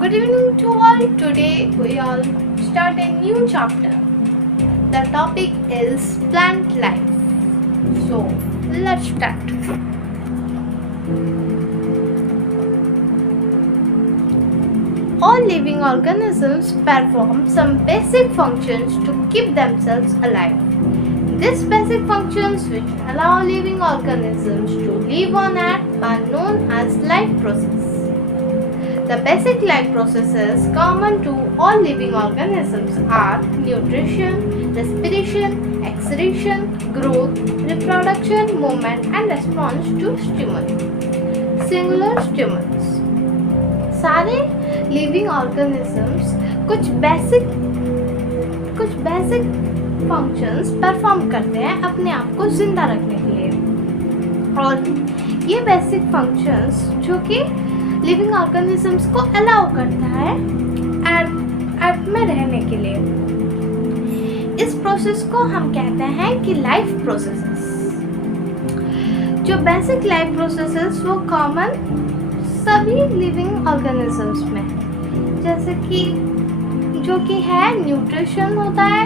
Good evening to all. Today we all start a new chapter. The topic is plant life. So let's start. All living organisms perform some basic functions to keep themselves alive. These basic functions which allow living organisms to live on Earth are known as life processes. The basic life processes common to all living organisms are nutrition, respiration, excretion, growth, reproduction, movement and response to stimuli. Singular stimulus. सारे living organisms कुछ basic functions perform करते हैं अपने आप को जिंदा रखने के लिए, और ये बेसिक फंक्शंस जो कि लिविंग ऑर्गेनिजम्स को अलाउ करता है अर्थ में रहने के लिए, इस प्रोसेस को हम कहते हैं कि लाइफ प्रोसेसेस। जो बेसिक लाइफ प्रोसेसेस वो कॉमन सभी लिविंग ऑर्गेनिजम्स में, जैसे कि जो कि है न्यूट्रिशन होता है,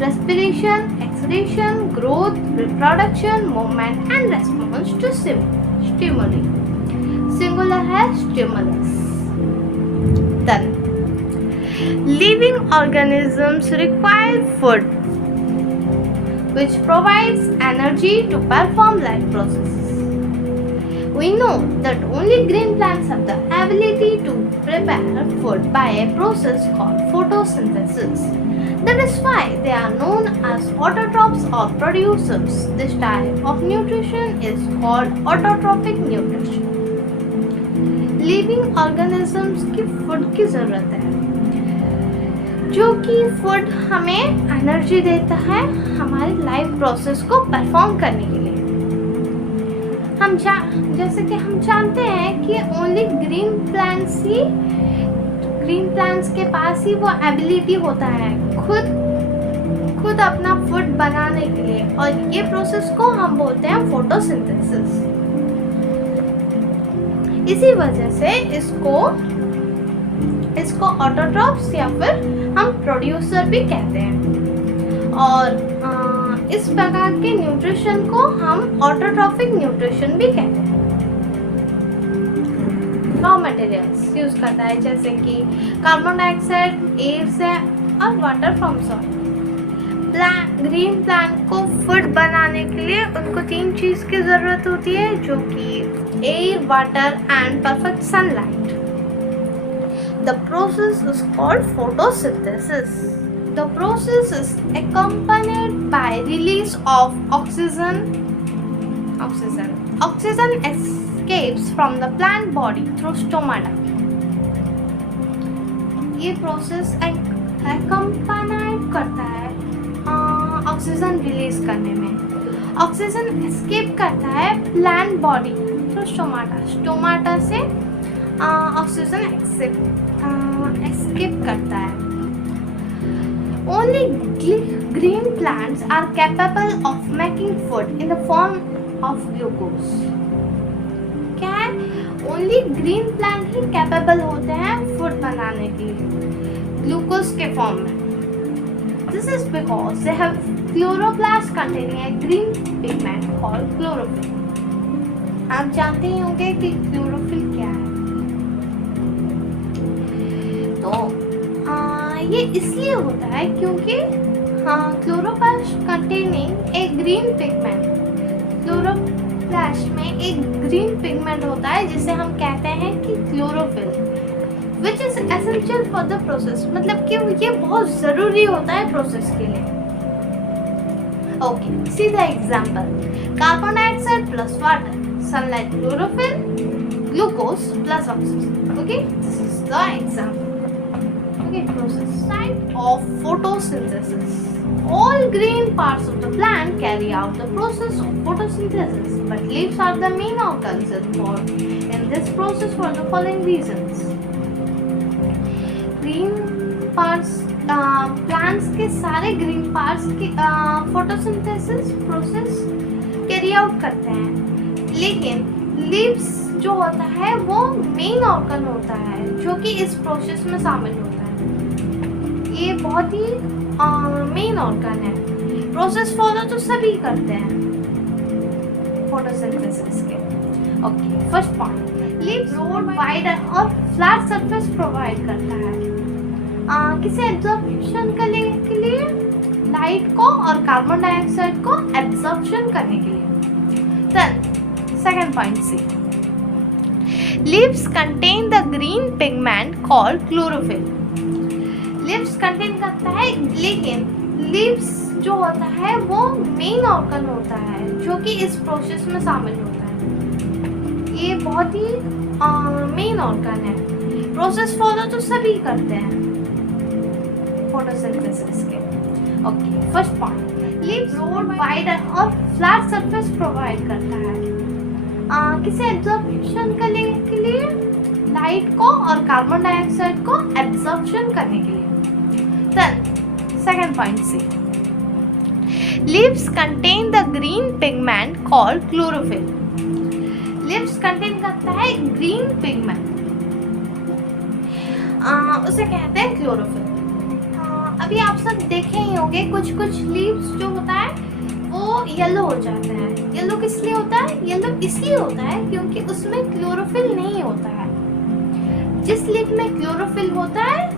respiration, excretion, growth, reproduction, movement and response to stimuli. Singular है stimulus. Then living organisms require food which provides energy to perform life processes. We know that only green plants have the ability to prepare food by a process called photosynthesis. That is why they are known as autotrophs or producers. This type of nutrition is called autotrophic nutrition. Living organisms की food की ज़रूरत है, जो कि food हमें energy देता है हमारी लाइफ प्रोसेस को परफॉर्म करने के लिए। जैसे कि हम जानते हैं कि ओनली ग्रीन प्लांट्स के पास ही वो एबिलिटी होता है खुद अपना फूड बनाने के लिए, और ये प्रोसेस को हम बोलते हैं फोटोसिंथेसिस। इसी वजह से इसको ऑटोट्रॉफ्स या फिर हम प्रोड्यूसर भी कहते हैं, और इस प्रकार के न्यूट्रिशन को हम ऑटोट्रॉफिक न्यूट्रिशन भी कहते हैं। रॉ मटेरियल्स यूज करता है, जैसे कि कार्बन डाइऑक्साइड, एयर से और water from soil. Green plant को फूड बनाने के लिए उनको 3 चीज़ की ज़रूरत होती है, जो कि air, water and perfect sunlight. The process is called photosynthesis. The process is accompanied by release of oxygen. Oxygen escapes from the plant body through stomata. ये प्रोसेस accompanied करता है ऑक्सीजन रिलीज करने में। ऑक्सीजन एस्केप करता है plant body through stomata से oxygen escape करता है। Only green plants are capable of making food in the form of glucose. क्या है? Only green plant ही कैपेबल होते हैं फूड बनाने के लिए ग्लूकोज के फॉर्म में। This is because they have chloroplast containing a green pigment called chlorophyll. आप जानते ही होंगे कि क्लोरोफिल क्या है। तो ये इसलिए होता है क्योंकि chloroplast containing A green pigment, chloroplast में एक ग्रीन पिगमेंट होता है जिसे हम कहते हैं कि chlorophyll, which is essential for the process. मतलब कि ये बहुत ज़रूरी होता है प्रोसेस के लिए। ओके, सीधा example, carbon dioxide plus water, sunlight chlorophyll, glucose plus oxygen. Okay, this is the example. Process type of photosynthesis. All green parts of the plant carry out the process of photosynthesis, but leaves are the main organs involved in this process for the following reasons. Green parts, plants के सारे green parts की photosynthesis process carry out करते हैं, लेकिन leaves जो होता है वो मेन ऑर्गन होता है जो कि इस प्रोसेस में शामिल होता है। ये बहुत ही मेन ऑर्गन है। प्रोसेस फॉलो तो सभी करते हैं फोटोसिंथेसिस के। Okay, first point, leaves broad wide और फ्लैट सरफेस प्रोवाइड करता है किसे एब्जॉर्प्शन करने के लिए, लाइट को और कार्बन डाइऑक्साइड को एब्जॉर्प्शन करने के लिए। Then second point see, leaves contain the green pigment called chlorophyll. Leaves contain करता है, लेकिन लीव्स जो होता है वो मेन ऑर्गन होता है जो कि इस प्रोसेस में शामिल होता है। ये बहुत ही मेन ऑर्गन है। प्रोसेस फॉलो तो सभी करते हैं फोटोसिंथेसिस के। Okay, first point, leaves broad wide और फ्लैट सरफेस प्रोवाइड करता है किसे एब्जॉर्प्शन करने के लिए, लाइट को और कार्बन डाइऑक्साइड को एब्जॉर्प्शन करने के लिए। Then second point see, leaves contain the green pigment called chlorophyll. Leaves contain करता है ग्रीन पिगमेंट, उसे कहते हैं क्लोरोफिल। अभी आप सब देखे ही होंगे कुछ लीव्स जो होता है वो येलो हो जाता है। येलो किस लिए होता है? येलो इसलिए होता है क्योंकि उसमें क्लोरोफिल नहीं होता है। जिस लीफ में क्लोरोफिल होता है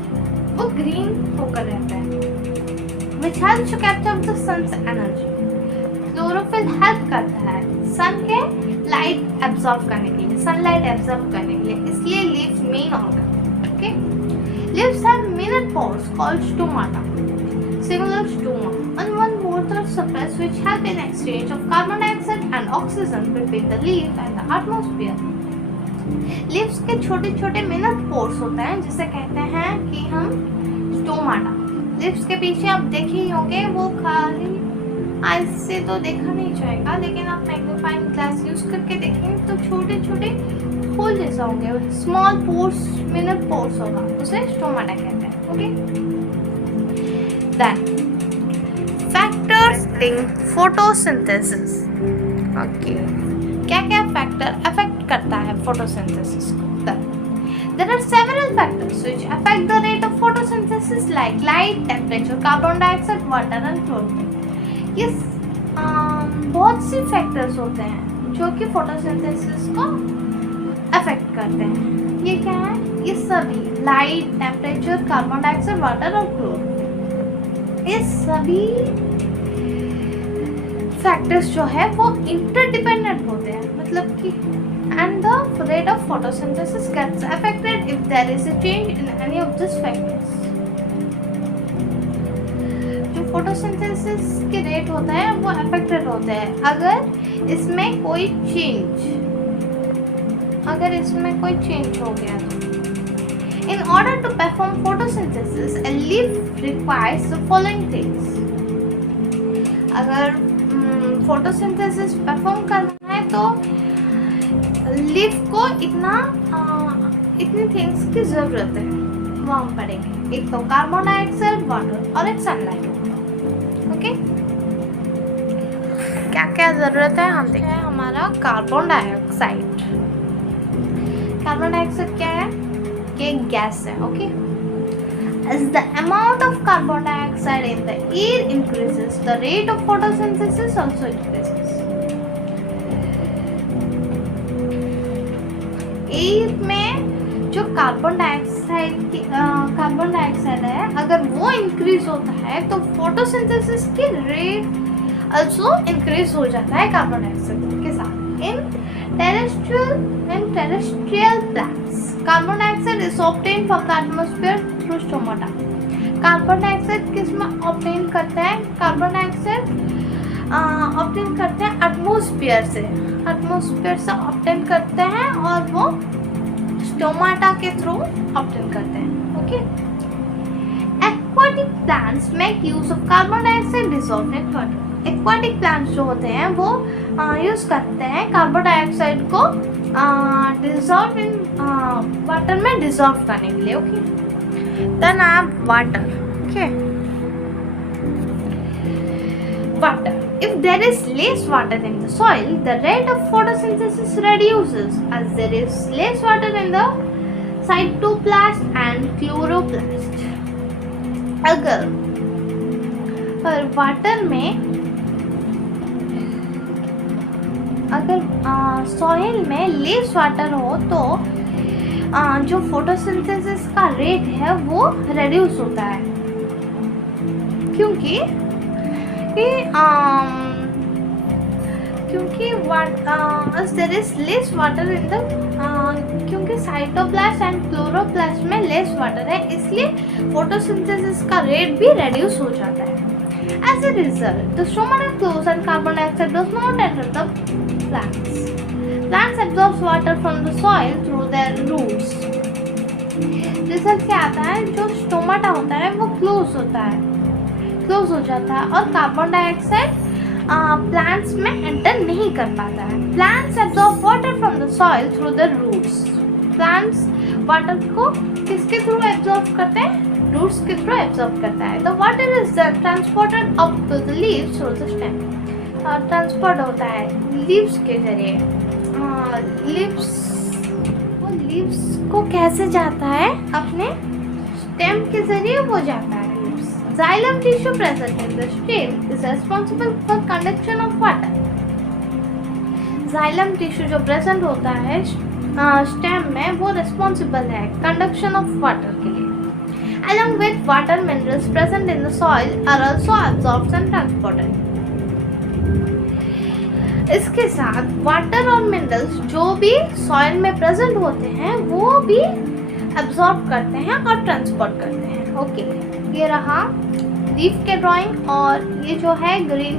वो ग्रीन होकर रहता है। Which helps to capture the sun's energy. Chlorophyll help करता है सन के लाइट एब्जॉर्ब करने के लिए, सनलाइट एब्जॉर्ब करने के लिए, इसलिए leaves main organ. Okay, leaves have minute pores called stomata, singular stoma, on one water surface which help in exchange of carbon dioxide and oxygen between the leaf and the atmosphere. Leaves के छोटे छोटे minute pores होते हैं जिसे कहते हैं कि हम स्टोमाटा। लीव्स के पीछे आप देखे ही होंगे, वो खाली आइस से तो देखा नहीं जाएगा, लेकिन आप मैग्नीफाइंग ग्लास यूज करके देखेंगे तो छोटे छोटे होल जैसा होंगे, स्मॉल पोर्स, मिनट पोर्स होगा, उसे स्टोमाटा कहते हैं। Okay, then factors in photosynthesis. Okay, क्या क्या फैक्टर अफेक्ट करता है फोटोसिंथेसिस को? There are several factors which affect the rate of photosynthesis like light, temperature, carbon dioxide, water and chlorophyll. ये बहुत सी फैक्टर्स होते हैं जो कि फोटोसिंथेसिस को अफेक्ट करते हैं। ये क्या है? ये सभी light, temperature, carbon dioxide, water और क्लोरोफिल, ये सभी फैक्टर्स जो है वो इंटरडिपेंडेंट होते हैं। मतलब कि and the rate of photosynthesis gets affected if there is a change in any of these factors. जो फोटोसिंथेसिस के रेट होता है वो अफेक्टेड होते हैं अगर इसमें कोई चेंज हो गया तो। In order to perform photosynthesis, a leaf requires the following things. अगर फोटोसिंथेसिस परफॉर्म करना है तो लीफ को इतनी थिंग्स की जरूरत है, वो हम पढ़ेंगे। एक तो कार्बन डाइऑक्साइड, वाटर और एक सनलाइट। ओके, क्या क्या जरूरत है हम देखते हैं। हमारा कार्बन डाइऑक्साइड। कार्बन डाइऑक्साइड क्या है? ये गैस है। Okay, as the amount of carbon dioxide in the air increases, the rate of photosynthesis also increases. Air में जो कार्बन डाइऑक्साइड है, अगर वो इंक्रीज होता है तो फोटोसिंथेसिस की रेट also इंक्रीज हो जाता है कार्बन डाइऑक्साइड के साथ। In terrestrial plants, carbon dioxide is obtained from the atmosphere through stomata. Carbon dioxide किस में ऑब्टेन करते हैं? कार्बन डाइऑक्साइड ऑब्टेन करते हैं एटमॉस्फेयर से ऑब्टेन करते हैं और वो स्टोमाटा के थ्रू ऑब्टेन करते हैं। Okay, aquatic plants make use of carbon dioxide dissolved in water. Aquatic plants जो होते हैं वो यूज करते हैं कार्बन डाइऑक्साइड को डिसॉल्व इन वाटर में डिसॉल्व करने के लिए। ओके, देन आप water. Okay, water If there is less water in the soil, the rate of photosynthesis reduces as there is less water in the cytoplast and chloroplast. अगर water में अगर soil में less water हो तो जो photosynthesis का rate है वो रिड्यूस होता है, क्योंकि there is less water in the क्योंकि साइटोप्लास्ट एंड क्लोरोप्लास्ट में लेस वाटर है, इसलिए फोटोसिंथेसिस का रेट भी रिड्यूस हो जाता है. As a result, the stomata close and carbon dioxide does not enter the plants. Plants absorb water from the soil through their roots. Result क्या आता है, जो स्टोमाटा होता है वो क्लोज हो जाता है और कार्बन डाइऑक्साइड प्लांट्स में एंटर नहीं कर पाता है. Plants absorb water from the soil through the roots. Plants water को किसके थ्रू एब्जॉर्ब करते हैं, रूट्स के थ्रू एब्जॉर्ब करता है. The water is then transported up to the leaves through the stem. Transport होता है लीव्स के जरिए. लीव्स को कैसे जाता है, अपने स्टेम के जरिए वो जाता है. Xylem tissue present in the stem is responsible for conduction of water. Xylem tissue जो present होता है स्टेम में वो responsible है conduction of water के लिए. Along with water, minerals present in the soil are also absorbed and transported. इसके साथ वाटर और मिनरल्स जो भी सॉइल में प्रेजेंट होते हैं वो भी एब्जॉर्ब करते हैं और ट्रांसपोर्ट करते हैं. ओके, ये रहा लीफ के ड्राइंग, और ये जो है ग्रीन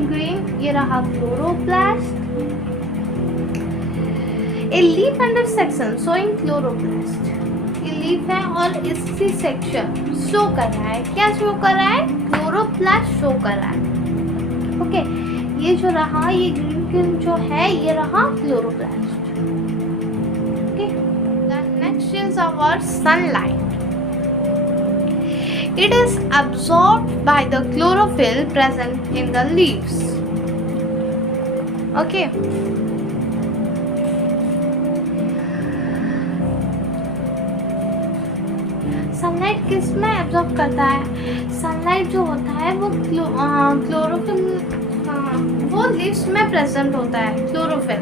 ये रहा chloroplast. A leaf under section showing chloroplast. ये लीफ है और इसी सेक्शन शो कर रहा है, क्या शो कर रहा है, क्लोरोप्लास्ट शो कर रहा है. ओके, ये जो रहा ये ग्रीन जो है ये रहा chloroplast. Okay, next is our sunlight. It is absorbed by the chlorophyll present in the leaves. Okay. Sunlight किस में एब्जॉर्ब करता है, सनलाइट जो होता है वो क्लोरोफिल वो लीव्स में प्रेजेंट होता है. क्लोरोफिल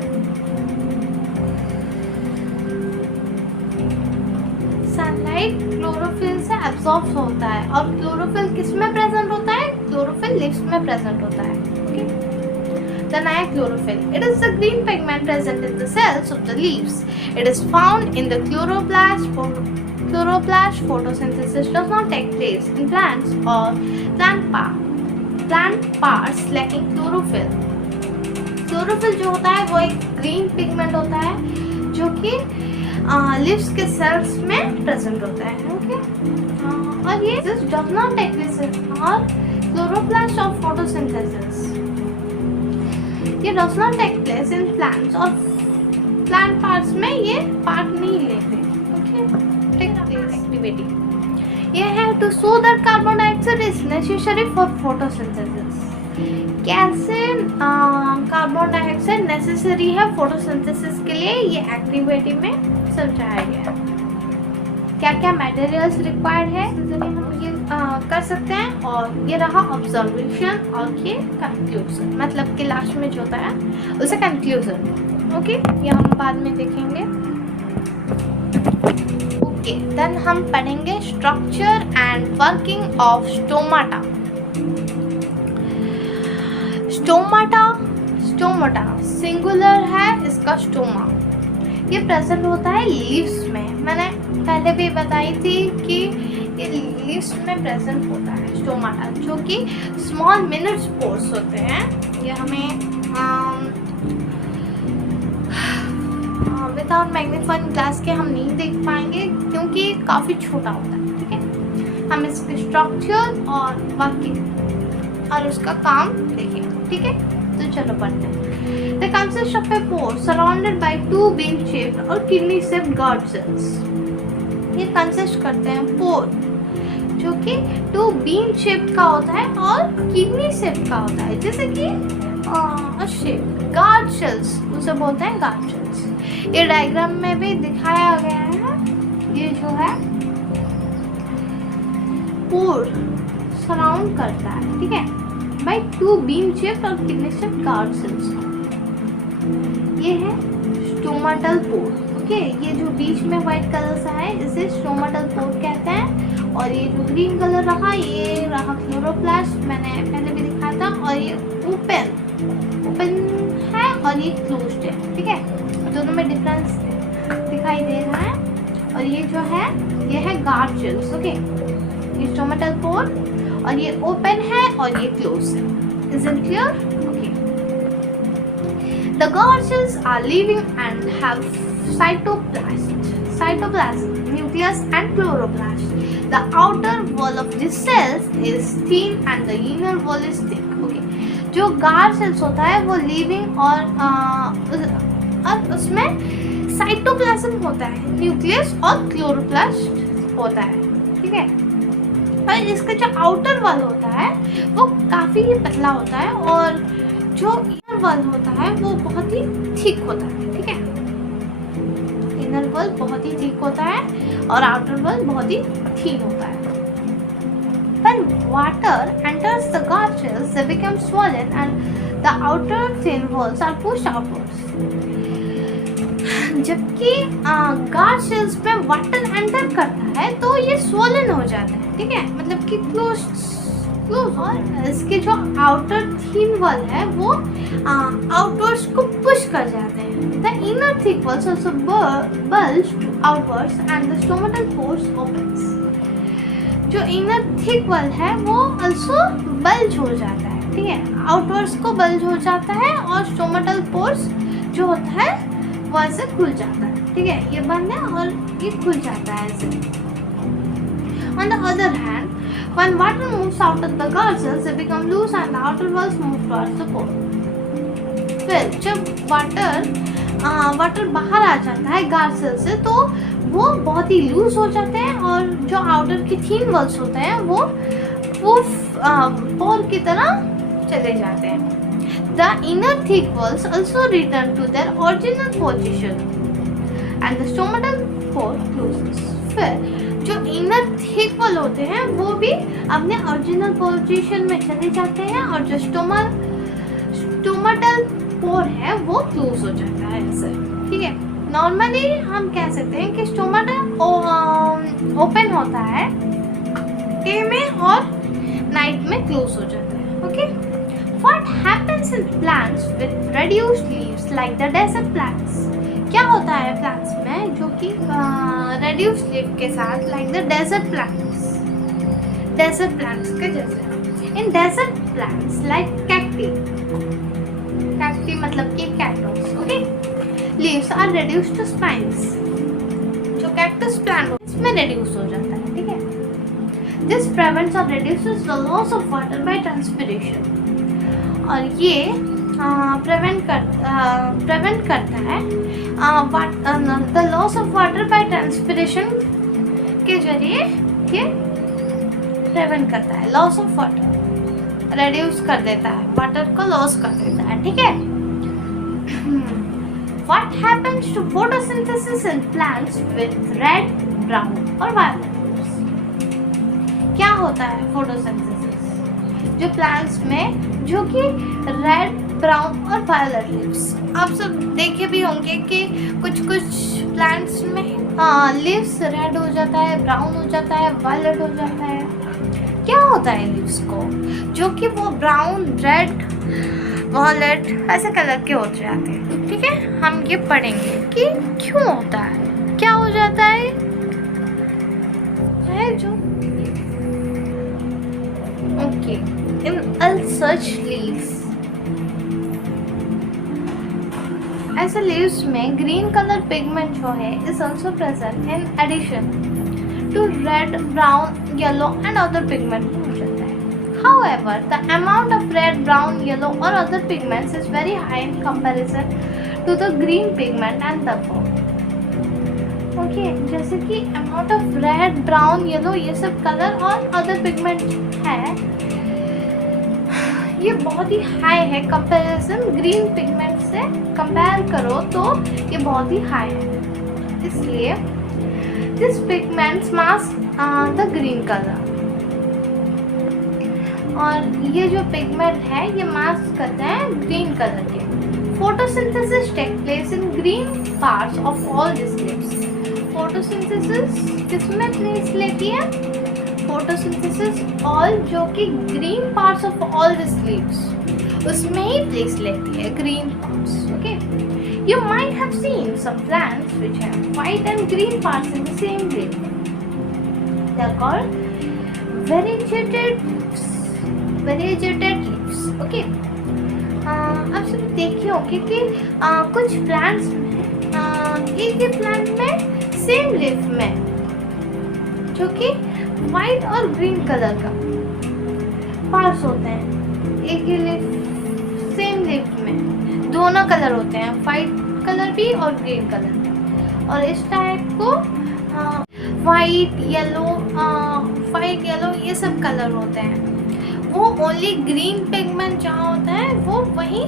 सनलाइट क्लोरोफिल से एब्जॉर्ब होता है, और क्लोरोफिल किस में प्रेजेंट होता है, क्लोरोफिल लीव्स में प्रेजेंट होता है. ओके, द नया chlorophyll. It is the green pigment present in the cells of the leaves. It is found in the chloroplast. Chloroplast photosynthesis does not take place in plants or plant parts lacking chlorophyll. Chlorophyll जो होता है वो एक green pigment होता है जो कि leaves के सेल्स में प्रेजेंट होता है. ओके, और ये does not take place और क्लोरोप्लास्ट ऑफ फोटोसिंथेसिस ये does not take place in plants और प्लांट पार्ट्स में ये पार्ट नहीं लेते. ओके, टेक प्लेस एक्टिविटी ये है to show that carbon dioxide is necessary for photosynthesis. कैसे कार्बन डाइऑक्साइड नेसेसरी है फोटोसिंथेसिस के लिए, ये एक्टिविटी में समझाया गया. क्या क्या मटेरियल्स रिक्वायर्ड है हम ये कर सकते हैं. और ये रहा ऑब्जर्वेशन और ये कंक्लूजन, मतलब कि लास्ट में जो होता है उसे कंक्लूजन. ओके, ये हम बाद में देखेंगे. ओके, देन हम पढ़ेंगे structure and working of stomata. Stomata singular है इसका स्टोमा. ये प्रेजेंट होता है लीव्स में. मैंने पहले भी बताई थी कि ये लीव्स में प्रेजेंट होता है स्टोमाटा, जो कि स्मॉल मिनट स्पोर्स होते हैं. ये हमें विदाउट मैग्नीफाइंग ग्लास के हम नहीं देख पाएंगे क्योंकि काफ़ी छोटा होता है. ठीक है, हम इसके स्ट्रक्चर और वर्किंग और उसका काम देखेंगे. ठीक है, तो चलो पढ़ते हैं. They consist of a pore surrounded by two bean-shaped और kidney-shaped guard cells. ये कंसिस्ट करते हैं पोर, जो कि टू बीन शेप्ड का होता है और किडनी शेप्ड का होता है. जैसे कि गार्ड शेल्स उसे बोलते हैं, गार्ड शेल्स। ये डायग्राम में भी दिखाया गया है। ये जो है पोर सराउंड करता है, ठीक है, बाय 2 बीम शेप्ड और किडनी गार्ड शेल्स। ये है स्टोमाटल पोर। ओके, ये जो बीच में व्हाइट कलर सा है इसे स्टोमाटल पोर कहते हैं। और ये जो ग्रीन कलर रहा ये रहा क्लोरोप्लास्ट, मैंने पहले भी दिखाया था। और ये ओपन है और ये क्लोज्ड है, ठीक है, दोनों में डिफरेंस दिखाई दे रहा है। और ये जो है ये है गार्ड शेल्स। ओके, ये स्टोमाटल पोर और ये ओपन है और ये क्लोज है। Is it clear? Okay, the guard cells are living and have cytoplasm, nucleus and chloroplast. The outer wall of these cells is thin and the inner wall is thick. Okay, जो guard cells होता है वो living और उसमें cytoplasm होता है, nucleus और chloroplast होता है, ठीक है। और इसका जो आउटर वॉल होता है वो काफ़ी पतला होता है और जो इनर वॉल होता है वो बहुत ही थिक होता है, ठीक है। इनर वॉल बहुत ही थिक होता है और आउटर वॉल बहुत ही थिन होता है। When water enters the guard cells, they become swollen and the outer thin walls are pushed outwards. जबकि गार्ड सेल्स में वाटर एंटर करता है तो ये स्वोलन हो जाता है, ठीक है, मतलब कि क्लोज। और इसके जो आउटर थिन वॉल है वो आउटवर्ड्स को पुश कर जाते हैं। The inner thick walls also bulge outwards and the stomatal pores opens. जो इनर थिक वॉल है वो also bulge हो जाता है, ठीक है, आउटवर्ड्स को bulge हो जाता है और स्टोमेटल पोर्स जो होता है वो ऐसे खुल जाता है, ठीक है, ये बंद है और ये खुल जाता है ऐसे। On the other hand, when water moves out of the guard cells, they become loose and the outer walls move towards the pore. फिर जब वाटर बाहर आ जाता है गार्ड सेल से तो वो बहुत ही लूज हो जाते हैं और जो आउटर की थिन वॉल्स होते हैं वो पोर की तरह चले जाते हैं। The inner thick walls also return to their original position and the stomatal pore closes. फिर जो इनर थिक वॉल होते हैं वो भी अपने ओरिजिनल पोजीशन में चले जाते हैं और जो स्टोमेटल पोर है वो क्लोज हो जाता है ऐसे, ठीक है। नॉर्मली हम कह सकते हैं कि स्टोमेटल ओपन होता है डे में और नाइट में क्लोज हो जाता है। Okay, what happens in plants with reduced leaves like the desert plants? क्या होता है प्लांट्स में जो कि रेड्यूस्ड लीफ के साथ, लाइक द डेजर्ट प्लांट्स के जैसे। In desert plants like cacti मतलब कि cactus, okay, leaves are reduced to spines. जो कैक्टस प्लांट इसमें रेड्यूस हो जाता है, ठीक है। दिस प्रिवेंट्स और reduces the loss of water by transpiration. और ये प्रिवेंट करता है the loss of water by transpiration के जरिए ये प्रिवेंट करता है, लॉस ऑफ वाटर रिड्यूस कर देता है, वाटर को लॉस कर देता है, ठीक है। What happens to photosynthesis in plants with red, brown और violet leaves? क्या होता है फोटोसिंथेसिस जो प्लांट्स में जो कि रेड, ब्राउन और वायलेट लीव्स? आप सब देखे भी होंगे कि कुछ प्लांट्स में लीव्स रेड हो जाता है, ब्राउन हो जाता है, वायलेट हो जाता है। क्या होता है लीव्स को जो कि वो ब्राउन, रेड, वायलेट ऐसे कलर के हो जाते हैं, ठीक है। हम ये पढ़ेंगे कि क्यों होता है, क्या हो जाता है जो okay in all such leaves. ऐसे लीव्स में ग्रीन कलर पिगमेंट जो है is also present in addition to red, brown, yellow and other pigment हो जाता है। However, the amount of red, brown, yellow or other pigments is very high in comparison to the green pigment and therefore. Okay, जैसे कि amount of red, brown, yellow ये सब colour और other pigment है, ये बहुत ही हाई है कंपैरिजन ग्रीन पिगमेंट से कंपेयर करो तो ये बहुत ही हाई है, इसलिए this pigments mask the green colour. और ये जो पिगमेंट है ये मास्क करते हैं ग्रीन कलर के। Photosynthesis take place in green parts of all this leaves. Photosynthesis किसमें प्लेस लेती है? फोटोसिंथेसिस ऑल जो कि green parts of all this leaves उसमें ही प्लेस लेती है, green parts. Okay, you might have seen some plants which have white and green parts in the same leaf. They are called variegated leaves. Okay. आप सब देखे होंगे कि कुछ प्लांट्स में एक ही प्लांट में सेम लीफ में जो कि वाइट और ग्रीन कलर का पार्ट्स होते हैं, एक ही लीफ सेम लीफ में दोनों कलर होते हैं, वाइट कलर भी और ग्रीन कलर भी। और इस टाइप को वाइट येलो ये सब कलर होते हैं। वो ओनली ग्रीन पिगमेंट जहाँ होता है वो वहीं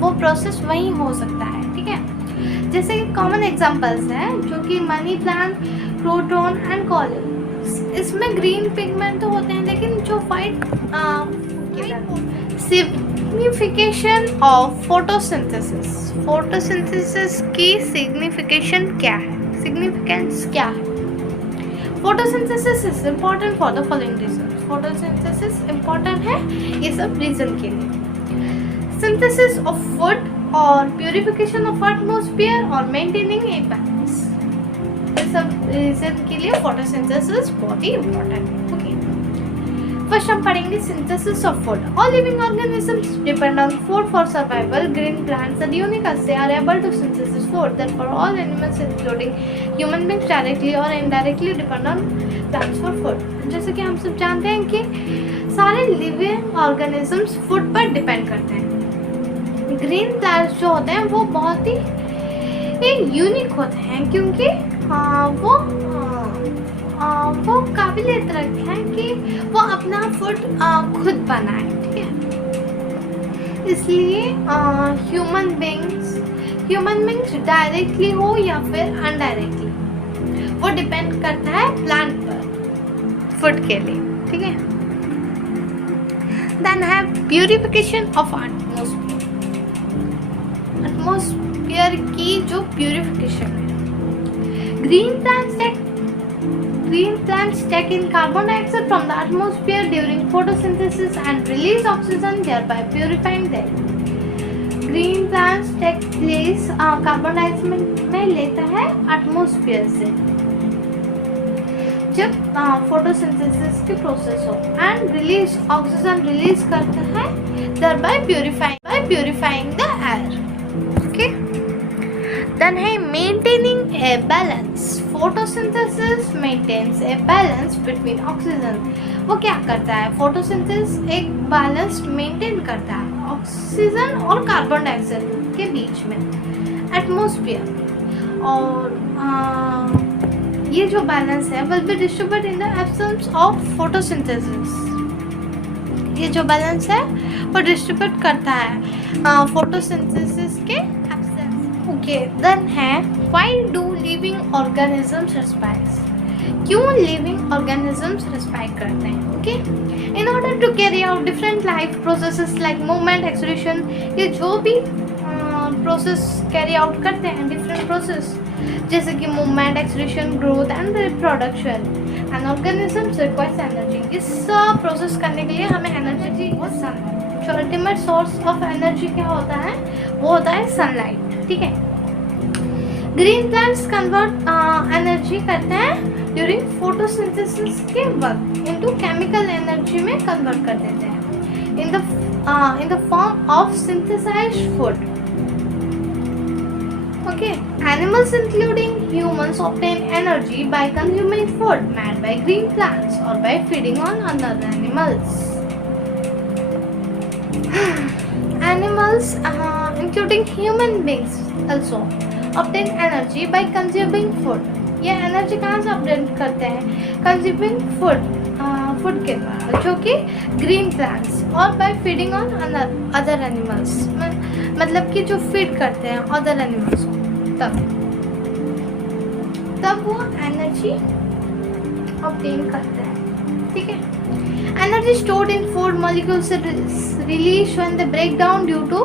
वो प्रोसेस वहीं हो सकता है, ठीक है। जैसे कि कॉमन एग्जांपल्स हैं जो कि money plant, croton and coleus, इसमें ग्रीन पिगमेंट तो होते हैं लेकिन जो white signification of photosynthesis. Photosynthesis की सिग्निफिकेशन क्या है, सिग्निफिकेंस क्या है? Photosynthesis is important for the following reason. Photosynthesis important है ये सब रीजन के लिए। सिंथेसिस ऑफ फूड और प्यूरिफिकेशन ऑफ एटमॉस्फेयर और मेंटेनिंग ए बैलेंस, ये सब रीजन के लिए फोटोसिंथेसिस बहुत ही इम्पोर्टेंट है। ओके, फर्स्ट हम पढ़ेंगे synthesis of food. All living organisms depend on food for survival. Green plants and unicorns they are able to synthesize food. Therefore, all animals including human beings directly or indirectly depend on plants for food. जैसे कि हम सब जानते हैं कि सारे living organisms food पर depend करते हैं। ग्रीन प्लांट्स जो होते हैं वो बहुत ही यूनिक होते हैं क्योंकि वो काबिलियत रखते हैं कि वो अपना फूड खुद बनाए, ठीक है। इसलिए ह्यूमन बींग्स डायरेक्टली हो या फिर अनडायरेक्टली वो डिपेंड करता है प्लांट पर फूड के लिए, ठीक है। देन है प्यूरिफिकेशन ऑफ एटमॉस्फेयर की जो प्यूरिफिकेशन है। Green plants take in carbon dioxide from the atmosphere during photosynthesis and release oxygen, thereby purifying them. Green plants take place carbon dioxide में लेता है एटमॉस्फेयर से जब फोटोसिंथेसिस की प्रोसेस हो एंड रिलीज ऑक्सीजन रिलीज करता है, thereby purifying the air. Okay. Then है maintaining a balance. Photosynthesis maintains a balance between oxygen. वो क्या करता है? फोटोसिंथेसिस एक बैलेंस मेंटेन करता है ऑक्सीजन और कार्बन डाइऑक्साइड के बीच में एटमॉस्फेयर। और ये जो बैलेंस है will be distributed in the absence of photosynthesis. ये जो बैलेंस है वो डिस्ट्रीब्यूट करता है फोटोसिंथेसिस के एब्सेंस। ओके, देन है why do living organisms respire? क्यों लिविंग ऑर्गेनिजम्स रेस्पायर करते हैं? Okay, in order to carry out different life processes like movement, excretion, ये जो भी प्रोसेस कैरी आउट करते हैं डिफरेंट प्रोसेस जैसे कि movement, excretion, growth and reproduction, and organisms requires energy. इस सब प्रोसेस करने के लिए हमें एनर्जी की सन, जो अल्टीमेट सोर्स ऑफ एनर्जी क्या होता है वो होता है सनलाइट, ठीक है। ग्रीन प्लांट्स कन्वर्ट एनर्जी करते हैं ड्यूरिंग फोटोसिंथेसिस के वक्त इनटू केमिकल एनर्जी में कन्वर्ट कर देते हैं in the form of synthesised food. Okay, animals including humans obtain energy by consuming food made by green plants or by feeding on other animals. Animals, including human beings, also obtain energy by consuming food. ये energy कहाँ से obtain करते हैं? Consuming food, food के द्वारा, जो कि green plants, और by feeding on other animals, मतलब कि जो फीड करते हैं अदर एनिमल्स को, तब वो एनर्जी ऑब्टेन करते हैं, ठीक है। Energy stored in food molecules release when they break down due to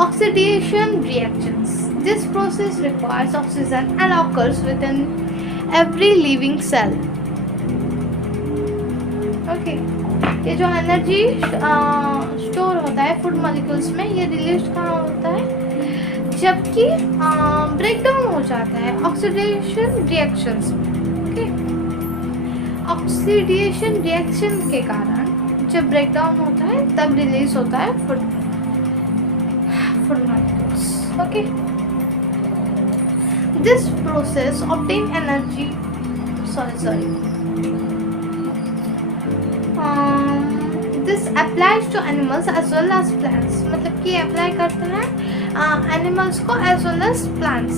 oxidation reactions. This process requires oxygen and occurs within every living cell. Okay, ये जो एनर्जी स्टोर होता है फूड मॉलिक्यूल्स में, ये रिलीज कहाँ होता है, जबकि ब्रेक डाउन हो जाता है oxidation reactions. Okay, oxidation reaction के कारण जब ब्रेक डाउन होता है तब रिलीज होता है food molecules. Okay, this process obtain energy, this applies to animals as well as plants, मतलब कि अप्लाई करते हैं एनिमल्स को एज वेल एज प्लांट्स